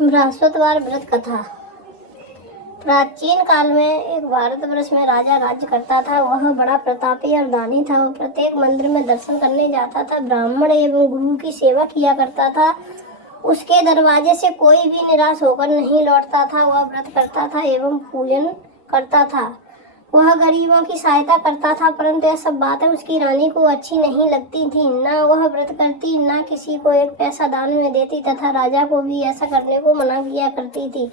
बृहस्पतिवार व्रत कथा। प्राचीन काल में एक भारतवर्ष में राजा राज्य करता था। वह बड़ा प्रतापी और दानी था। वह प्रत्येक मंदिर में दर्शन करने जाता था, ब्राह्मण एवं गुरु की सेवा किया करता था। उसके दरवाजे से कोई भी निराश होकर नहीं लौटता था। वह व्रत करता था एवं पूजन करता था। वह गरीबों की सहायता करता था, परंतु यह सब बातें उसकी रानी को अच्छी नहीं लगती थी। न वह व्रत करती, न किसी को एक पैसा दान में देती तथा राजा को भी ऐसा करने को मना किया करती थी।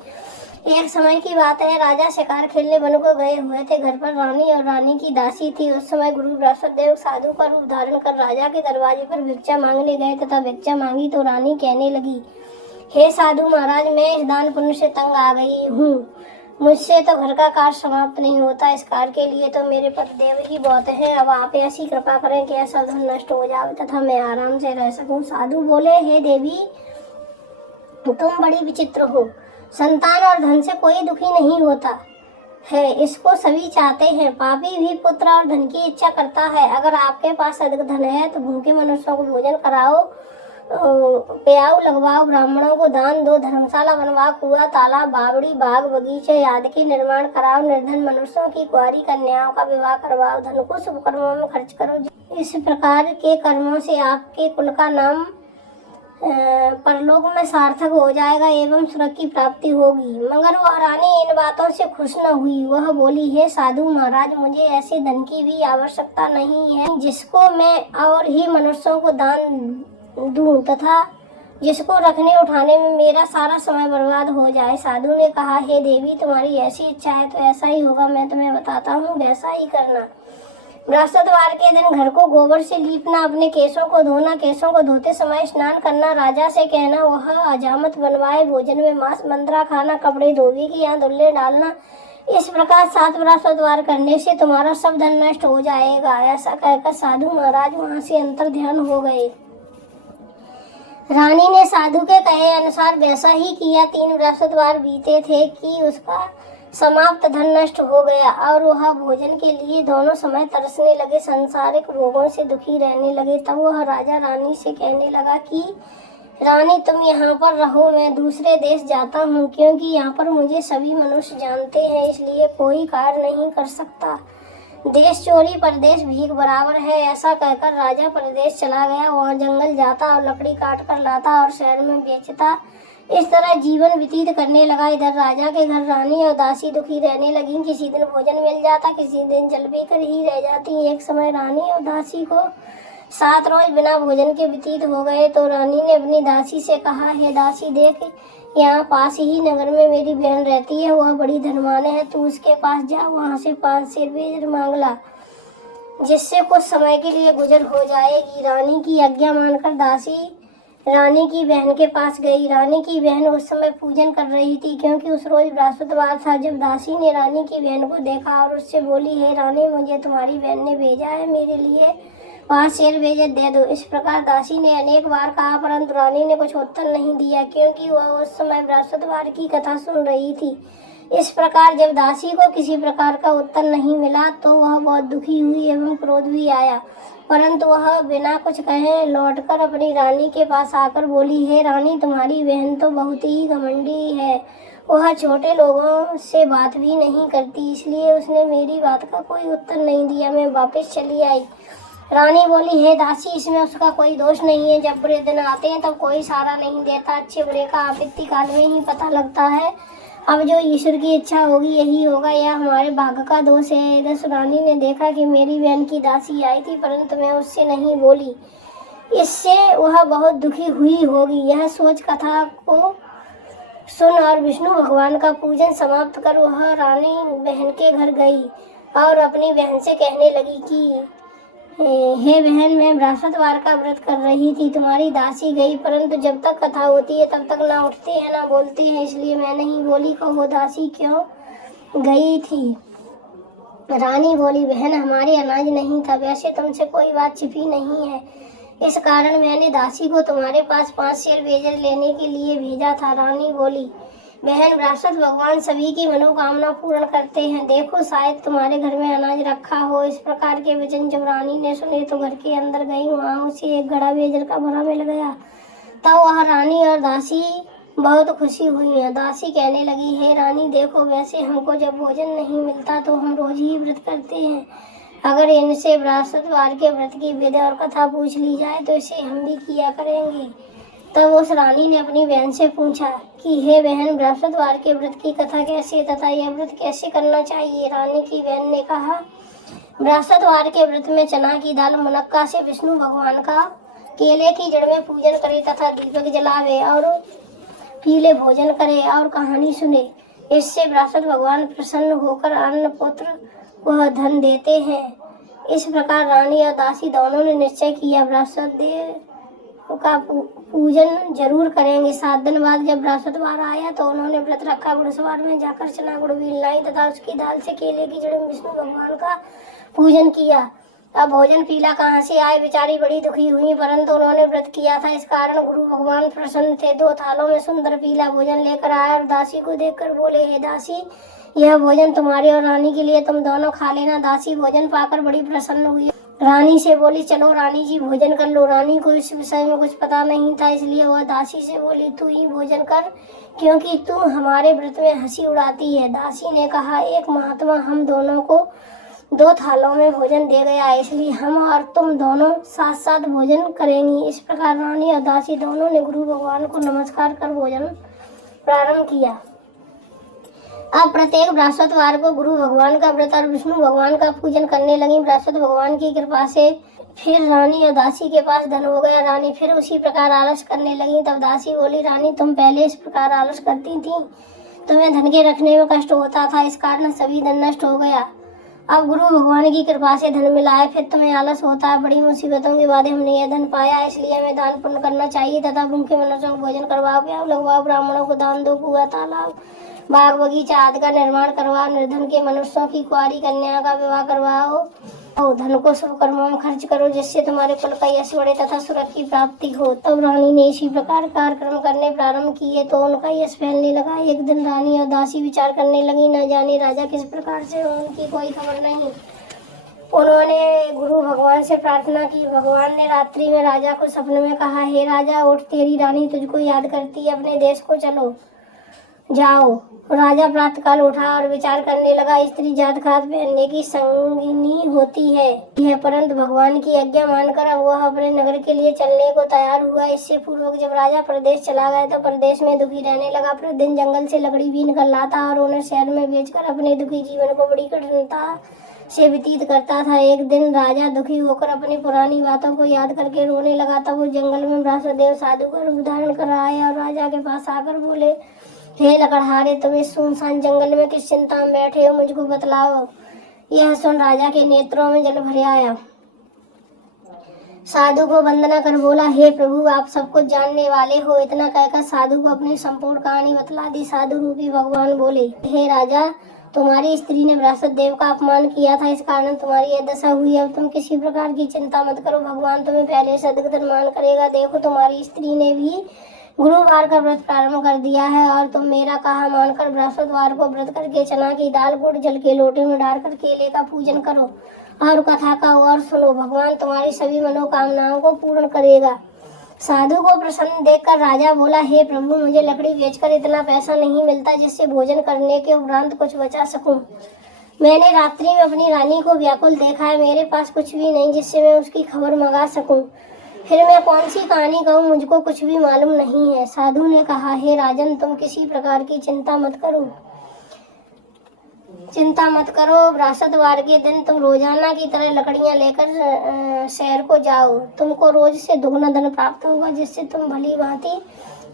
एक समय की बात है, राजा शिकार खेलने वन को गए हुए थे। घर पर रानी और रानी की दासी थी। उस समय गुरु बृहस्पतिदेव साधु का रूप धारण कर राजा के दरवाजे पर भिक्षा मांगने गए तथा भिक्षा मांगी तो रानी कहने लगी, हे साधु महाराज, मैं इस दान पुण्य से तंग आ गई हूँ। मुझसे तो घर का कार्य समाप्त नहीं होता। इस कार्य के लिए तो मेरे पर देव ही बहुत हैं। अब आप ऐसी कृपा करें कि ऐसा धन नष्ट हो जाए तथा मैं आराम से रह सकूं। साधु बोले, हे देवी, तुम बड़ी विचित्र हो। संतान और धन से कोई दुखी नहीं होता है, इसको सभी चाहते हैं। पापी भी पुत्र और धन की इच्छा करता है। अगर आपके पास अधिक धन है तो भूखे मनुष्यों को भोजन कराओ, प्याऊ लगवाओ, ब्राह्मणों को दान दो, धर्मशाला बनवाओ, कुआं, तालाब, बावड़ी, बाग, बगीचे आदि के निर्माण कराओ, निर्धन मनुष्यों की कुंवारी कन्याओं का विवाह करवाओ, धन को शुभ कर्मों में खर्च करो। इस प्रकार के कर्मों से आपके कुल का नाम परलोक में सार्थक हो जाएगा एवं स्वर्ग की प्राप्ति होगी। मगर वह रानी इन बातों से खुश न हुई। वह बोली, हे साधु महाराज, मुझे ऐसे धन की भी आवश्यकता नहीं है जिसको मैं और ही मनुष्यों को दान दूं तथा जिसको रखने उठाने में मेरा सारा समय बर्बाद हो जाए। साधु ने कहा, हे देवी, तुम्हारी ऐसी इच्छा है तो ऐसा ही होगा। मैं तुम्हें बताता हूँ, वैसा ही करना। बृहस्पतिवार के दिन घर को गोबर से लीपना, अपने केशों को धोना, केशों को धोते समय स्नान करना, राजा से कहना वह हजामत बनवाए, भोजन में मांस मंद्रा खाना, कपड़े धोबी की यहाँ धुल्ले डालना। इस प्रकार 7 बृहस्पतिवार करने से तुम्हारा सब धन नष्ट हो जाएगा। ऐसा कहकर साधु महाराज वहाँ से अंतर ध्यान हो गए। रानी ने साधु के कहे अनुसार वैसा ही किया। 3 बृहस्पतिवार बीते थे कि उसका समाप्त धन नष्ट हो गया और वह भोजन के लिए दोनों समय तरसने लगे, संसारिक भोगों से दुखी रहने लगे। तब वह राजा रानी से कहने लगा कि रानी, तुम यहाँ पर रहो, मैं दूसरे देश जाता हूँ, क्योंकि यहाँ पर मुझे सभी मनुष्य जानते हैं, इसलिए कोई कार्य नहीं कर सकता। देश चोरी परदेश भीख बराबर है। ऐसा कहकर राजा परदेश चला गया। वहाँ जंगल जाता और लकड़ी काट कर लाता और शहर में बेचता। इस तरह जीवन व्यतीत करने लगा। इधर राजा के घर रानी और दासी दुखी रहने लगी। किसी दिन भोजन मिल जाता, किसी दिन जल पीकर ही रह जाती। एक समय रानी और दासी को 7 रोज बिना भोजन के व्यतीत हो गए तो रानी ने अपनी दासी से कहा, हे दासी, देख, यहाँ पास ही नगर में मेरी बहन रहती है। वह बड़ी धनवान है। तू उसके पास जा, वहाँ से 5 सेर बेजर मांग ला, जिससे कुछ समय के लिए गुजर हो जाएगी। रानी की आज्ञा मानकर दासी रानी की बहन के पास गई। रानी की बहन उस समय पूजन कर रही थी, क्योंकि उस रोज बृहस्पतिवार था। जब दासी ने रानी की बहन को देखा और उससे बोली, हे रानी, मुझे तुम्हारी बहन ने भेजा है, मेरे लिए 5 शेर बेजर दे दो। इस प्रकार दासी ने अनेक बार कहा, परंतु रानी ने कुछ उत्तर नहीं दिया, क्योंकि वह उस समय बृहस्पतिवार की कथा सुन रही थी। इस प्रकार जब दासी को किसी प्रकार का उत्तर नहीं मिला तो वह बहुत दुखी हुई एवं क्रोध भी आया, परंतु वह बिना कुछ कहे लौटकर अपनी रानी के पास आकर बोली, हे रानी, तुम्हारी बहन तो बहुत ही घमंडी है। वह छोटे लोगों से बात भी नहीं करती, इसलिए उसने मेरी बात का कोई उत्तर नहीं दिया। मैं वापस चली आई। रानी बोली, हे दासी, इसमें उसका कोई दोष नहीं है। जब बुरे दिन आते हैं तब कोई सहारा नहीं देता। अच्छे बुरे का आपत्ति काल में ही पता लगता है। अब जो ईश्वर की इच्छा होगी यही होगा, यह हमारे भाग्य का दोष है। इधर रानी ने देखा कि मेरी बहन की दासी आई थी, परंतु मैं उससे नहीं बोली। इससे वह बहुत दुखी हुई होगी। यह सोच कथा को सुन और विष्णु भगवान का पूजन समाप्त कर वह रानी बहन के घर गई और अपनी बहन से कहने लगी कि हे बहन, मैं बृहस्पतिवार का व्रत कर रही थी, तुम्हारी दासी गई, परंतु जब तक कथा होती है तब तक ना उठते हैं ना बोलते हैं, इसलिए मैं नहीं बोली। कहो दासी क्यों गई थी? रानी बोली, बहन, हमारे अनाज नहीं था, वैसे तुमसे कोई बात छिपी नहीं है, इस कारण मैंने दासी को तुम्हारे पास 5 शेर बेजर लेने के लिए भेजा था। रानी बोली, बहन, बृहस्पति भगवान सभी की मनोकामना पूर्ण करते हैं, देखो शायद तुम्हारे घर में अनाज रखा हो। इस प्रकार के वचन जब रानी ने सुने तो घर के अंदर गई। वहाँ उसे एक घड़ा बेजर का भरा मिल गया। तब वह रानी और दासी बहुत खुशी हुई है। दासी कहने लगी, हे रानी देखो, वैसे हमको जब भोजन नहीं मिलता तो हम रोज ही व्रत करते हैं। अगर इनसे बृहस्पतिवार के व्रत की विधि और कथा पूछ ली जाए तो इसे हम भी किया करेंगे। तब उस रानी ने अपनी बहन से पूछा कि हे बहन, बृहस्पतिवार के व्रत की कथा कैसे तथा यह व्रत कैसे करना चाहिए। रानी की बहन ने कहा, बृहस्पतिवार के व्रत में चना की दाल मुनक्का से विष्णु भगवान का केले की जड़ में पूजन करे तथा दीपक जलावे और पीले भोजन करे और कहानी सुने। इससे बृहस्पति भगवान प्रसन्न होकर अन्न पुत्र वह धन देते हैं। इस प्रकार रानी और दासी दोनों ने निश्चय किया बृहस्पति देव का पूजन जरूर करेंगे। 7 दिन बाद जब बृहस्पतिवार आया तो उन्होंने व्रत रखा। गुड़सवार में जाकर चना गुड़ भी लाई तथा उसकी दाल से केले की जड़ में विष्णु भगवान का पूजन किया। अब भोजन पीला कहाँ से आए, बेचारी बड़ी दुखी हुई, परंतु उन्होंने व्रत किया था, इस कारण गुरु भगवान प्रसन्न थे। 2 थालों में सुंदर पीला भोजन लेकर आए और दासी को देखकर बोले, हे दासी, यह भोजन तुम्हारे और रानी के लिए, तुम दोनों खा लेना। दासी भोजन पाकर बड़ी प्रसन्न हुई, रानी से बोली, चलो रानी जी भोजन कर लो। रानी को इस विषय में कुछ पता नहीं था, इसलिए वह दासी से बोली, तू ही भोजन कर, क्योंकि तू हमारे व्रत में हंसी उड़ाती है। दासी ने कहा, एक महात्मा हम दोनों को 2 थालों में भोजन दे गया, इसलिए हम और तुम दोनों साथ साथ भोजन करेंगी। इस प्रकार रानी और दासी दोनों ने गुरु भगवान को नमस्कार कर भोजन प्रारंभ किया। अब प्रत्येक बृहस्पतिवार को गुरु भगवान का व्रत और विष्णु भगवान का पूजन करने लगी। बृहस्पति भगवान की कृपा से फिर रानी और दासी के पास धन हो गया। रानी फिर उसी प्रकार आलस करने लगी। तब दासी बोली, रानी तुम पहले इस प्रकार आलस करती थी, तुम्हें धन के रखने में कष्ट होता था, इस कारण सभी धन नष्ट हो गया। अब गुरु भगवान की कृपा से धन मिला है, फिर तुम्हें आलस होता है। बड़ी मुसीबतों के बाद हमने यह धन पाया, इसलिए हमें दान पुण्य करना चाहिए तथा भूखे मनुष्यों को भोजन करवाओ, प्याओ लगवाओ, ब्राह्मणों को दान दो, कुआं तालाब बाग बगीचा आदि का निर्माण करवाओ, निर्धन के मनुष्यों की कुंवारी कन्या का विवाह करवाओ और धन को शुभ कर्मों में खर्च करो, जिससे तुम्हारे कुल का यश बढ़े तथा सुरक्षा की प्राप्ति हो। तब रानी ने इसी प्रकार कार्यक्रम करने प्रारंभ किए तो उनका यश फैलने लगा। एक दिन रानी और दासी विचार करने लगी, न जाने राजा किस प्रकार से उनकी कोई खबर नहीं। उन्होंने गुरु भगवान से प्रार्थना की। भगवान ने रात्रि में राजा को सपने में कहा, हे राजा उठ, तेरी रानी तुझको याद करती है, अपने देश को चलो जाओ। राजा प्रातःकाल उठा और विचार करने लगा, स्त्री जात खात पहनने की संगिनी होती है यह, परंतु भगवान की आज्ञा मानकर अब वह अपने नगर के लिए चलने को तैयार हुआ। इससे पूर्वक जब राजा प्रदेश चला गया तो प्रदेश में दुखी रहने लगा। प्रतिदिन जंगल से लकड़ी बीन कर लाता और उन्हें शहर में बेचकर अपने दुखी जीवन को बड़ी कठिनता से व्यतीत करता था। एक दिन राजा दुखी होकर अपनी पुरानी बातों को याद करके रोने लगा। तब वो जंगल में बृहस्पतिदेव साधु का रूप धारण कर आए और राजा के पास आकर बोले, हे लकड़हारे, तुम इस सुनसान जंगल में किस चिंता में बैठे हो, मुझको बतलाओ। यह सुन राजा के नेत्रों में जल भर आया। साधु को वंदना कर बोला, हे प्रभु, आप सब कुछ जानने वाले हो। इतना कहकर साधु को अपनी संपूर्ण कहानी बतला दी। साधु रूपी भगवान बोले, हे राजा, तुम्हारी स्त्री ने बृहस्पति देव का अपमान किया था, इस कारण तुम्हारी यह दशा हुई। अब तुम किसी प्रकार की चिंता मत करो, भगवान तुम्हें पहले से अधिक धनवान करेगा। देखो, तुम्हारी स्त्री ने भी गुरुवार का व्रत प्रारंभ कर दिया है और तुम मेरा कहा मानकर बृहस्पतिवार को व्रत करके चना की दाल गुड़ जल के लोटे में डालकर केले का पूजन करो और कथा का और सुनो। भगवान तुम्हारी सभी मनोकामनाओं को पूर्ण करेगा। साधु को प्रसन्न देखकर राजा बोला, हे प्रभु, मुझे लकड़ी बेचकर इतना पैसा नहीं मिलता जिससे भोजन करने के उपरांत कुछ बचा सकूं। मैंने रात्रि में अपनी रानी को व्याकुल देखा है, मेरे पास कुछ भी नहीं जिससे मैं उसकी खबर मंगा सकूं। फिर मैं कौन सी कहानी कहूँ, मुझको कुछ भी मालूम नहीं है। साधु ने कहा, हे राजन, तुम किसी प्रकार की चिंता मत करो। बृहस्पतिवार के दिन तुम रोजाना की तरह लकड़ियां लेकर शहर को जाओ। तुमको रोज से दुगना धन प्राप्त होगा, जिससे तुम भली भांति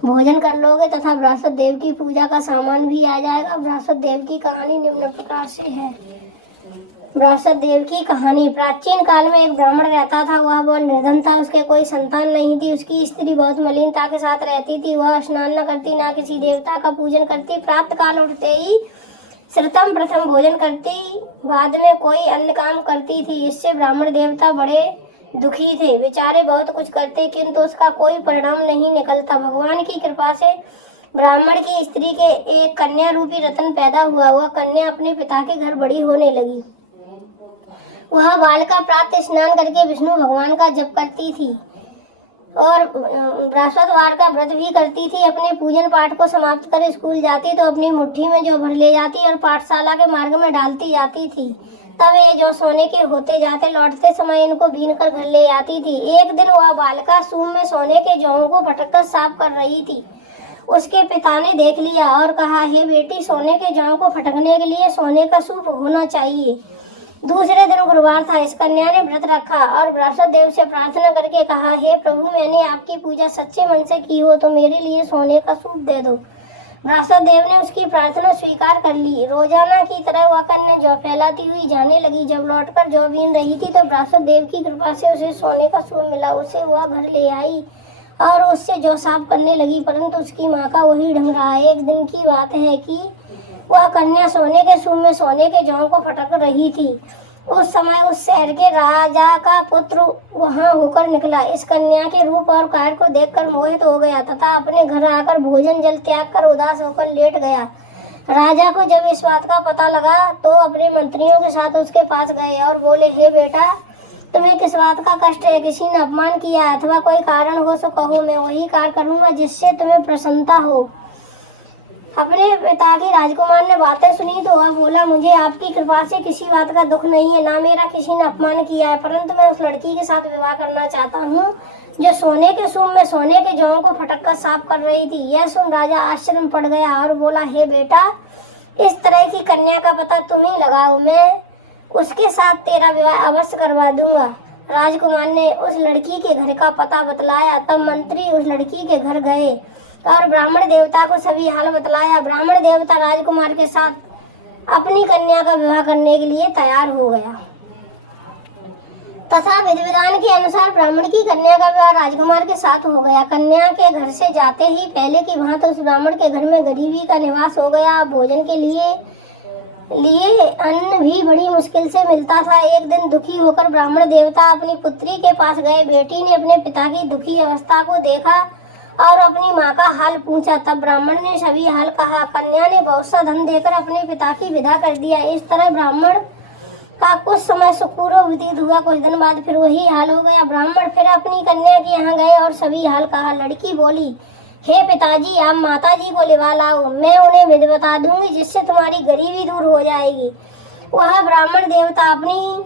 भोजन कर लोगे तथा बृहस्पति देव की पूजा का सामान भी आ जाएगा। बृहस्पति देव की कहानी निम्न प्रकार से है। बृहस्पति देव की कहानी। प्राचीन काल में एक ब्राह्मण रहता था। वह बहुत निर्धन था, उसके कोई संतान नहीं थी। उसकी स्त्री बहुत मलिनता के साथ रहती थी। वह स्नान न करती, न किसी देवता का पूजन करती। प्रातः काल उठते ही श्रृतम प्रथम भोजन करती, बाद में कोई अन्य काम करती थी। इससे ब्राह्मण देवता बड़े दुखी थे। बेचारे बहुत कुछ करते किंतु उसका कोई परिणाम नहीं निकलता। भगवान की कृपा से ब्राह्मण की स्त्री के एक कन्या रूपी रतन पैदा हुआ। वह कन्या अपने पिता के घर बड़ी होने लगी। वह बालिका प्रातः स्नान करके विष्णु भगवान का जप करती थी। और बृहस्पतिवार का व्रत भी करती थी। अपने पूजन पाठ को समाप्त कर स्कूल जाती तो अपनी मुट्ठी में जौ भर ले जाती और पाठशाला के मार्ग में डालती जाती थी। तब ये जौ सोने के होते जाते, लौटते समय इनको बीन कर घर ले आती थी। एक दिन वह बालिका सूप में सोने के जौं को फटक कर साफ कर रही थी। उसके पिता ने देख लिया और कहा, हे बेटी, सोने के जौ को फटकने के लिए सोने का सूप होना चाहिए। दूसरे दिन गुरुवार था। इस कन्या ने व्रत रखा और बृहस्पति देव से प्रार्थना करके कहा, हे प्रभु, मैंने आपकी पूजा सच्चे मन से की हो तो मेरे लिए सोने का सूप दे दो। बृहस्पति देव ने उसकी प्रार्थना स्वीकार कर ली। रोजाना की तरह वह कन्या जौ फैलाती हुई जाने लगी। जब लौटकर जौ बीन रही थी तो बृहस्पति देव की कृपा से उसे सोने का सूप मिला। उसे वह घर ले आई और उससे जौ साफ करने लगी, परंतु उसकी माँ का वही ढंग रहा। एक दिन की बात है कि वह कन्या सोने के सूप में सोने के जौ को फटक रही थी। उस समय उस शहर के राजा का पुत्र वहां होकर निकला। इस कन्या के रूप और कार्य को देखकर मोहित हो गया तथा अपने घर आकर भोजन जल त्याग कर उदास होकर लेट गया। राजा को जब इस बात का पता लगा तो अपने मंत्रियों के साथ उसके पास गए और बोले, हे बेटा, तुम्हें किस बात का कष्ट है? किसी ने अपमान किया अथवा कोई कारण हो सो कहो, मैं वही कार्य करूंगा जिससे तुम्हें प्रसन्नता हो। अपने पिता की राजकुमार ने बातें सुनी तो वह बोला, मुझे आपकी कृपा से किसी बात का दुख नहीं है, ना मेरा किसी ने अपमान किया है, परंतु मैं उस लड़की के साथ विवाह करना चाहता हूँ जो सोने के सूप में सोने के जौ को फटक कर साफ कर रही थी। यह सुन राजा आश्चर्य में पड़ गया और बोला, हे बेटा, इस तरह की कन्या का पता तुम ही लगाओ, मैं उसके साथ तेरा विवाह अवश्य करवा दूंगा। राजकुमार ने उस लड़की के घर का पता बतलाया। तब मंत्री उस लड़की के घर गए और ब्राह्मण देवता को सभी हाल बतलाया। ब्राह्मण देवता राजकुमार के साथ अपनी कन्या का विवाह करने के लिए तैयार हो गया तथा विधि विधान के अनुसार ब्राह्मण की कन्या का विवाह राजकुमार के साथ हो गया। कन्या के घर से जाते ही पहले की भांति उस ब्राह्मण के घर में गरीबी का निवास हो गया। भोजन के लिए अन्न भी बड़ी मुश्किल से मिलता था। एक दिन दुखी होकर ब्राह्मण देवता अपनी पुत्री के पास गए। बेटी ने अपने पिता की दुखी अवस्था को देखा और अपनी माँ का हाल पूछा। तब ब्राह्मण ने सभी हाल कहा। कन्या ने बहुत सा धन देकर अपने पिता की विदा कर दिया। इस तरह ब्राह्मण का कुछ समय सुखपूर्वक व्यतीत हुआ। कुछ दिन बाद फिर वही हाल हो गया। ब्राह्मण फिर अपनी कन्या के यहाँ गए और सभी हाल कहा। लड़की बोली, हे पिताजी, आप माताजी को लिवा लाओ, मैं उन्हें विधि बता दूंगी जिससे तुम्हारी गरीबी दूर हो जाएगी। वह ब्राह्मण देवता अपनी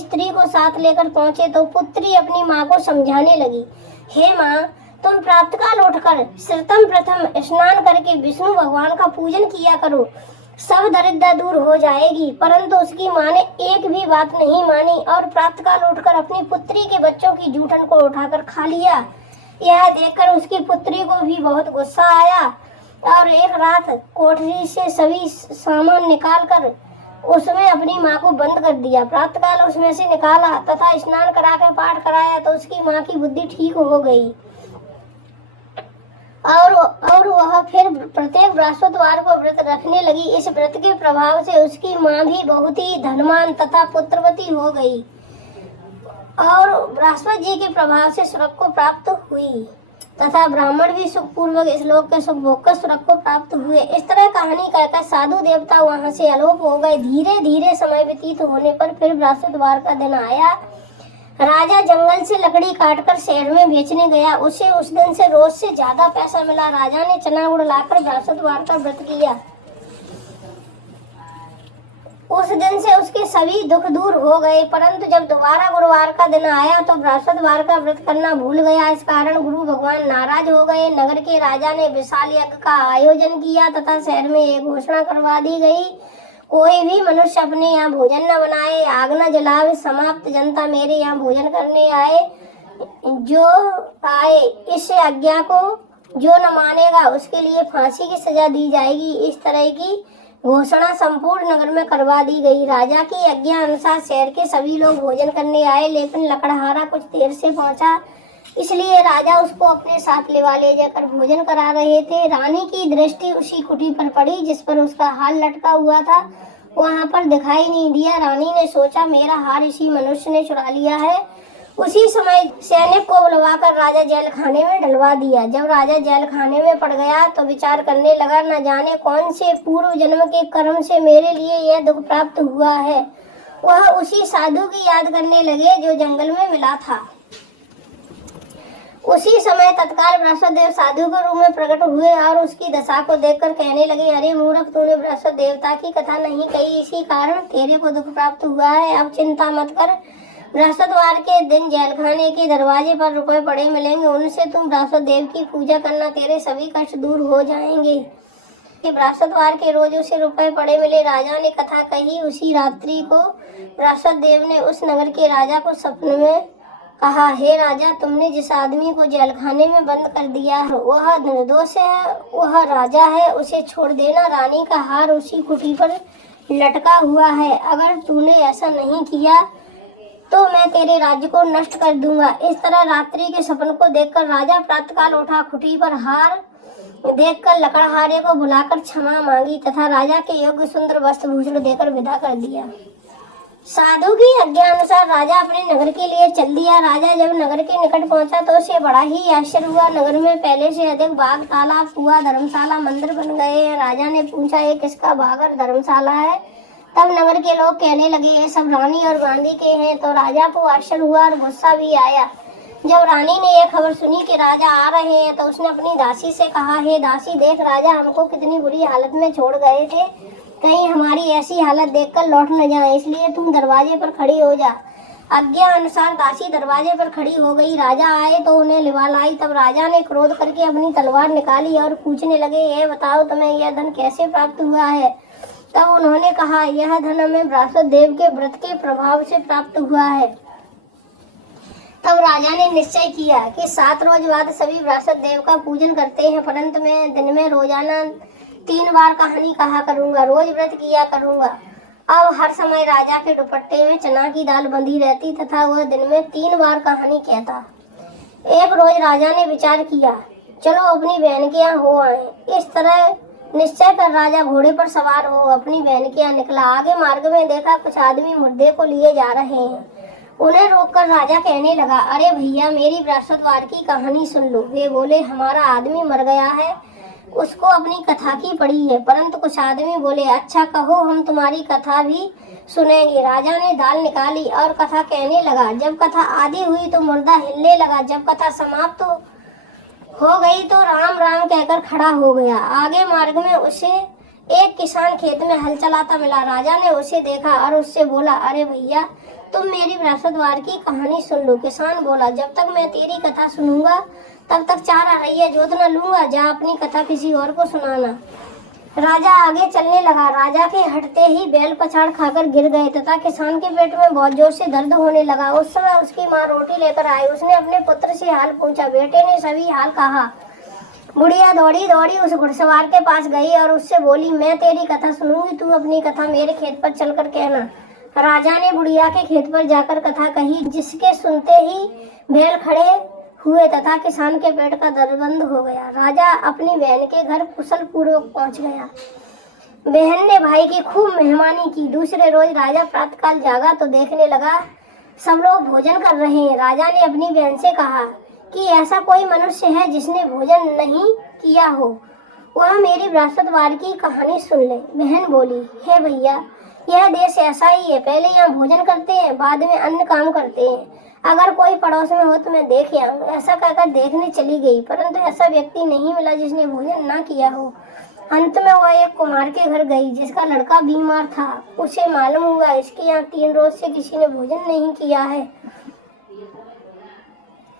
स्त्री को साथ लेकर पहुंचे तो पुत्री अपनी माँ को समझाने लगी, हे माँ, तुम प्रातःकाल उठकर सर्वप्रथम प्रथम स्नान करके विष्णु भगवान का पूजन किया करो, सब दरिद्रता दूर हो जाएगी। परंतु उसकी माँ ने एक भी बात नहीं मानी और प्रातःकाल उठकर अपनी पुत्री के बच्चों की जूठन को उठाकर खा लिया। यह देखकर उसकी पुत्री को भी बहुत गुस्सा आया और एक रात कोठरी से सभी सामान निकालकर उसमें अपनी माँ को बंद कर दिया। प्रातःकाल उसमें से निकाला तथा स्नान कराकर पाठ कराया तो उसकी माँ की बुद्धि ठीक हो गई और वह फिर प्रत्येक बृहस्पतिवार को व्रत रखने लगी। इस व्रत के प्रभाव से उसकी माँ भी बहुत ही धनवान तथा पुत्रवती हो गई और बृहस्पति जी के प्रभाव से स्वर्ग को प्राप्त हुई तथा ब्राह्मण भी सुखपूर्वक इस लोक के सुख भोग कर स्वर्ग को प्राप्त हुए। इस तरह कहानी कहकर साधु देवता वहां से अलोप हो गए। धीरे धीरे समय व्यतीत होने पर फिर बृहस्पतिवार का दिन आया। राजा जंगल से लकड़ी काटकर शहर में बेचने गया। उसे उस दिन से रोज से ज्यादा पैसा मिला। राजा ने चना गुड़ लाकर बृहस्पतिवार का व्रत किया। उस दिन से उसके सभी दुख दूर हो गए। परंतु जब दोबारा गुरुवार का दिन आया तो बृहस्पतिवार का व्रत करना भूल गया। इस कारण गुरु भगवान नाराज हो गए। नगर के राजा ने विशाल यज्ञ का आयोजन किया तथा शहर में एक घोषणा करवा दी गई, कोई भी मनुष्य अपने यहाँ भोजन न बनाए, आग न जलावे। समाप्त जनता मेरे यहाँ भोजन करने आए, जो आए इस आज्ञा को जो न मानेगा उसके लिए फांसी की सजा दी जाएगी। इस तरह की घोषणा संपूर्ण नगर में करवा दी गई। राजा की आज्ञा अनुसार शहर के सभी लोग भोजन करने आए, लेकिन लकड़हारा कुछ देर से पहुंचा, इसलिए राजा उसको अपने साथ ले जाकर भोजन करा रहे थे। रानी की दृष्टि उसी कुटी पर पड़ी जिस पर उसका हार लटका हुआ था। वहां पर दिखाई नहीं दिया। रानी ने सोचा, मेरा हार इसी मनुष्य ने चुरा लिया है। उसी समय सैनिक को बुलवाकर राजा जेल खाने में डलवा दिया। जब राजा जेल खाने में पड़ गया तो विचार करने लगा, न जाने कौन से पूर्व जन्म के कर्म से मेरे लिए यह दुख प्राप्त हुआ है। वह उसी साधु की याद करने लगे जो जंगल में मिला था। उसी समय तत्काल बृहस्पतिदेव साधु के रूप में प्रकट हुए और उसकी दशा को देखकर कहने लगे, अरे मूर्ख, तूने बृहस्पति देवता की कथा नहीं कही, इसी कारण तेरे को दुख प्राप्त हुआ है। अब चिंता मत कर, बृहस्पतिवार के दिन जेलखाने के दरवाजे पर रुपए पड़े मिलेंगे, उनसे तुम बृहस्पति देव की पूजा करना, तेरे सभी कष्ट दूर हो जाएंगे। बृहस्पतिवार के रोज उसे रुपए पड़े मिले। राजा ने कथा कही। उसी रात्रि को बृहस्पति देव ने उस नगर के राजा को सपने में कहा, हे राजा, तुमने जिस आदमी को जेलखाने में बंद कर दिया है वह निर्दोष है, वह राजा है, उसे छोड़ देना। रानी का हार उसी कुटी पर लटका हुआ है। अगर तूने ऐसा नहीं किया तो मैं तेरे राज्य को नष्ट कर दूंगा। इस तरह रात्रि के सपन को देखकर राजा प्रातःकाल उठा, कुटी पर हार देखकर लकड़हारे को बुलाकर क्षमा मांगी तथा राजा के योग्य सुंदर वस्त्र भूषण देकर विदा कर दिया। साधु की आज्ञा अनुसार राजा अपने नगर के लिए चल दिया। राजा जब नगर के निकट पहुंचा तो उसे बड़ा ही आश्चर्य हुआ। नगर में पहले से अधिक बाग, तालाब, कुआं, धर्मशाला, मंदिर बन गए हैं। राजा ने पूछा, ये किसका बाग और धर्मशाला है? तब नगर के लोग कहने लगे, ये सब रानी और गांधी के हैं। तो राजा को आश्चर्य हुआ और गुस्सा भी आया। जब रानी ने यह खबर सुनी कि राजा आ रहे हैं तो उसने अपनी दासी से कहा, हे दासी, देख, राजा हमको कितनी बुरी हालत में छोड़ गए थे, कहीं हमारी ऐसी हालत देखकर लौट न जाए, इसलिए तुम दरवाजे पर खड़ी हो जा। आज्ञा अनुसार दासी दरवाजे पर खड़ी हो गई। राजा आए तो उन्हें लिवा लाई। तब राजा ने क्रोध करके अपनी तलवार निकाली और पूछने लगे, यह बताओ तुम्हें यह धन कैसे प्राप्त हुआ है? तब उन्होंने कहा, यह धन हमें बृहस्पति देव के व्रत के प्रभाव से प्राप्त हुआ है। तब राजा ने निश्चय किया कि 7 रोज बाद सभी बृहस्पति देव का पूजन करते हैं, परंतु मैं दिन में रोजाना 3 बार कहानी कहा करूंगा, रोज व्रत किया करूंगा। अब हर समय राजा के दुपट्टे में चना की दाल बंधी रहती तथा वह दिन में 3 बार कहानी कहता। एक रोज राजा ने विचार किया, चलो अपनी बहन के यहाँ हो आए। इस तरह निश्चय कर राजा घोड़े पर सवार हो अपनी बहन के यहाँ निकला। आगे मार्ग में देखा कुछ आदमी मुर्दे को लिए जा रहे हैं। उन्हें रोककर राजा कहने लगा, अरे भैया, मेरी बृहस्पतिवार की कहानी सुन लो। वे बोले, हमारा आदमी मर गया है, उसको अपनी कथा की पड़ी है। परंतु कुछ आदमी बोले, अच्छा कहो, हम तुम्हारी कथा भी सुनेंगे। राजा ने दाल निकाली और कथा कहने लगा। जब कथा आधी हुई तो मुर्दा हिलने लगा। जब कथा समाप्त हो गई तो राम राम कहकर खड़ा हो गया। आगे मार्ग में उसे एक किसान खेत में हल चलाता मिला। राजा ने उसे देखा और उससे बोला, अरे भैया, तुम मेरी बृहस्पतिवार की कहानी सुन लो। किसान बोला, जब तक मैं तेरी कथा सुनूंगा तब तक 4 अरैया जोत न लूंगा, जा अपनी कथा किसी और को सुनाना। राजा आगे चलने लगा। राजा के हटते ही बैल पछाड़ खाकर गिर गए तथा किसान के पेट में बहुत जोर से दर्द होने लगा। उस समय उसकी माँ रोटी लेकर आई। उसने अपने पुत्र से हाल पूछा। बेटे ने सभी हाल कहा। बुढ़िया दौड़ी दौड़ी उस घुड़सवार के पास गई और उससे बोली, मैं तेरी कथा सुनूंगी, तू अपनी कथा मेरे खेत पर चलकर कहना। राजा ने बुढ़िया के खेत पर जाकर कथा कही, जिसके सुनते ही बैल खड़े हुए तथा किसान के पेट का दर्द बंद हो गया। राजा अपनी बहन के घर कुशल पूर्वक पहुंच गया। बहन ने भाई की खूब मेहमानी की। दूसरे रोज राजा प्रातःकाल जागा तो देखने लगा सब लोग भोजन कर रहे हैं। राजा ने अपनी बहन से कहा कि ऐसा कोई मनुष्य है जिसने भोजन नहीं किया हो, वह मेरी बृहस्पतिवार की कहानी सुन ले। बहन बोली, हे भैया, यह देश ऐसा ही है, पहले यहाँ भोजन करते हैं, बाद में अन्य काम करते हैं। अगर कोई पड़ोस में हो तो मैं देख आऊँ। ऐसा कहकर देखने चली गई, परंतु ऐसा व्यक्ति नहीं मिला जिसने भोजन ना किया हो। अंत में वह एक कुम्हार के घर गई जिसका लड़का बीमार था। उसे मालूम हुआ इसके यहाँ 3 रोज से किसी ने भोजन नहीं किया है।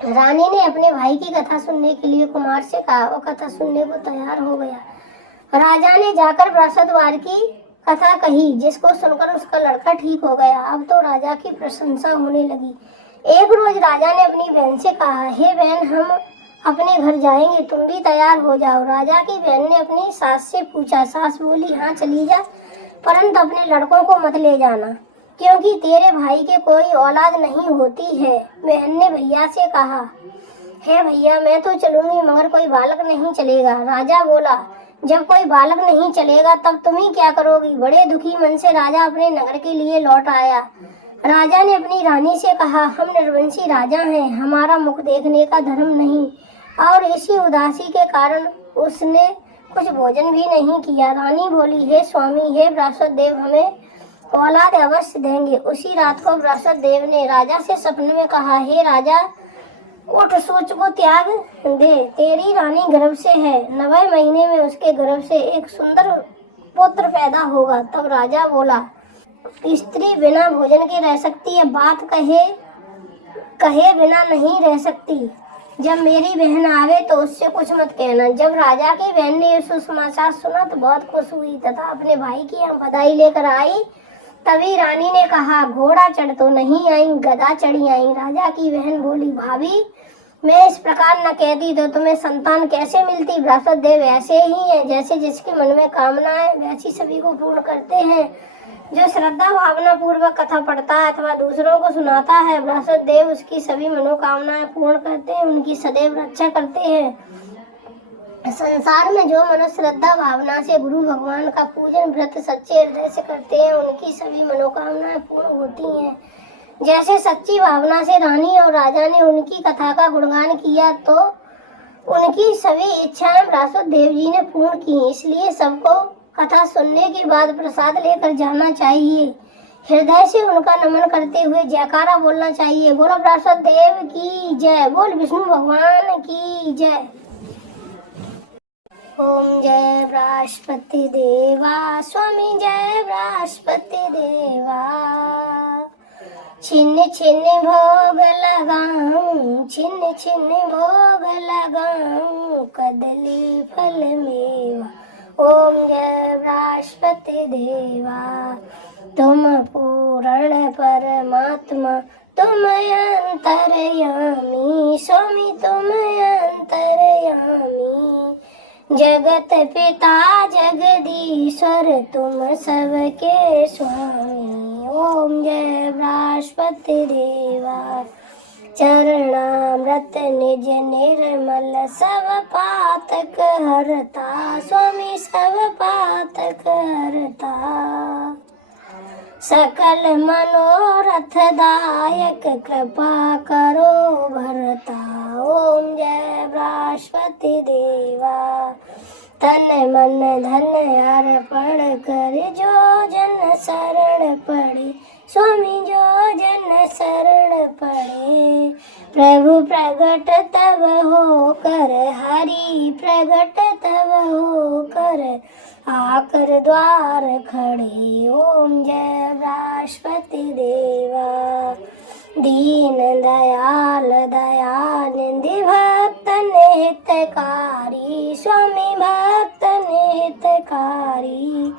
रानी ने अपने भाई की कथा सुनने के लिए कुम्हार से कहा। वो कथा सुनने को तैयार हो गया। राजा ने जाकर बृहस्पतिवार की कथा कही, जिसको सुनकर उसका लड़का ठीक हो गया। अब तो राजा की प्रशंसा होने लगी। एक रोज राजा ने अपनी बहन से कहा, हे बहन, हम अपने घर जाएंगे, तुम भी तैयार हो जाओ। राजा की बहन ने अपनी सास से पूछा। सास बोली, हाँ चली जा, परंतु अपने लड़कों को मत ले जाना, क्योंकि तेरे भाई के कोई औलाद नहीं होती है। बहन ने भैया से कहा, हे भैया, मैं तो चलूंगी मगर कोई बालक नहीं चलेगा। राजा बोला, जब कोई बालक नहीं चलेगा तब तुम ही क्या करोगी? बड़े दुखी मन से राजा अपने नगर के लिए लौट आया। राजा ने अपनी रानी से कहा, हम निर्वंशी राजा हैं, हमारा मुख देखने का धर्म नहीं, और इसी उदासी के कारण उसने कुछ भोजन भी नहीं किया। रानी बोली, हे स्वामी, हे बृहस्पति देव, हमें औलाद अवश्य देंगे। उसी रात को बृहस्पति देव ने राजा से सपने में कहा, हे राजा, उठ, सोच को त्याग दे, तेरी रानी गर्भ से है, 9वें महीने में उसके गर्भ से एक सुंदर पुत्र पैदा होगा। तब राजा बोला, स्त्री बिना भोजन के रह सकती है, बात कहे बिना नहीं रह सकती। जब मेरी बहन आवे तो उससे कुछ मत कहना। जब राजा की बहन ने यह सुसमाचार सुना तो बहुत खुश हुई तथा अपने भाई की यहाँ बधाई लेकर आई। तभी रानी ने कहा, घोड़ा चढ़ तो नहीं आई, गधा चढ़ी आई। राजा की बहन बोली, भाभी, मैं इस प्रकार न कहती तो तुम्हें संतान कैसे मिलती। बृहस्पति देव ऐसे ही है, जैसे जिसके मन में कामना है वैसी सभी को पूर्ण करते हैं। जो श्रद्धा भावना पूर्वक कथा पढ़ता है अथवा दूसरों को सुनाता है, बृहस्पति देव उसकी सभी मनोकामनाएं पूर्ण करते हैं, उनकी सदैव रक्षा करते हैं। संसार में जो मनुष्य श्रद्धा भावना से गुरु भगवान का पूजन व्रत सच्चे हृदय से करते हैं, उनकी सभी मनोकामनाएं पूर्ण होती हैं। जैसे सच्ची भावना से रानी और राजा ने उनकी कथा का गुणगान किया तो उनकी सभी इच्छाएं बृहस्पति देव जी ने पूर्ण की। इसलिए सबको कथा सुनने के बाद प्रसाद लेकर जाना चाहिए। हृदय से उनका नमन करते हुए जयकारा बोलना चाहिए। बोलो बृहस्पति देव की जय, बोल विष्णु भगवान की जय। ओम जय बृहस्पति देवा, स्वामी जय बृहस्पति देवा। छिन्न छिन्न भोग लगाऊं, छिन्न छिन्न भोग लगाऊं, कदली फल मेवा। ओम जय बृहस्पति देवा। तुम पूर्ण परमात्मा, तुम अंतर्यामी, स्वामी तुम अंतर्यामी। जगत पिता जगदीश्वर, तुम सबके स्वामी। ओम जय बृहस्पति देवा। चरणामृत निज निर्मल, सब पातक हरता, स्वामी सब पातक हरता। सकल मनोरथ दायक, कृपा करो भरता। ओम जय बृहस्पति देवा। तन मन धन अर्पण कर, जो जन शरण पड़े, स्वामी जो जन शरण पड़े। प्रभु प्रगट तब हो कर, हरि प्रगट तब हो कर, आकर द्वार खड़े। ओम जय बृहस्पति देवा। दीन दयाल दयानिधि, भक्तन हितकारी, स्वामी भक्तन हितकारी।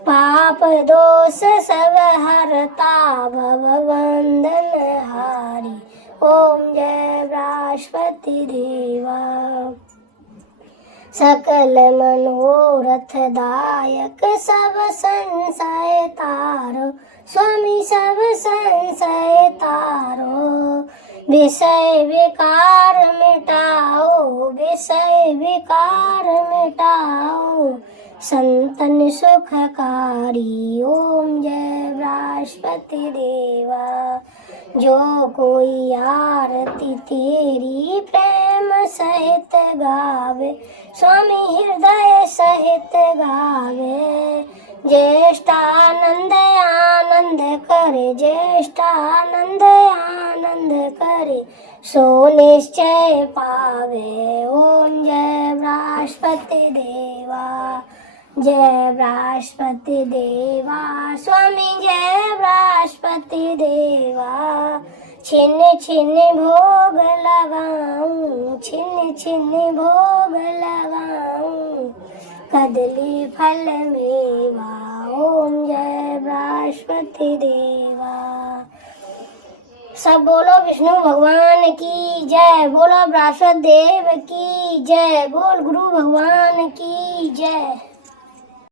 पाप दोष सब हरता, भव बंधन हारी। ओम जय बृहस्पति देवा। सकल मनोरथ दायक, सब संशय तारो, स्वामी सब संशय तारो। विषय विकार मिटाओ, विषय विकार मिटाओ, संतन सुखकारी। ओम जय बृहस्पति देवा। जो कोई आरती तेरी प्रेम सहित गावे, स्वामी हृदय सहित गावे। ज्येष्ठानंद आनंद करे, ज्येष्ठानंद आनंद करे, सो निश्चय पावे। ओम जय बृहस्पति देवा। जय बृहस्पति देवा, स्वामी जय बृहस्पति देवा। छिन्न छिन्न भोग लगाऊं, छिन्न छिन्न भोग लगाऊं, कदली फल मेवा। ओम जय बृहस्पति देवा। सब बोलो विष्णु भगवान की जय, बोलो बृहस्पति देव की जय, बोल गुरु भगवान की जय।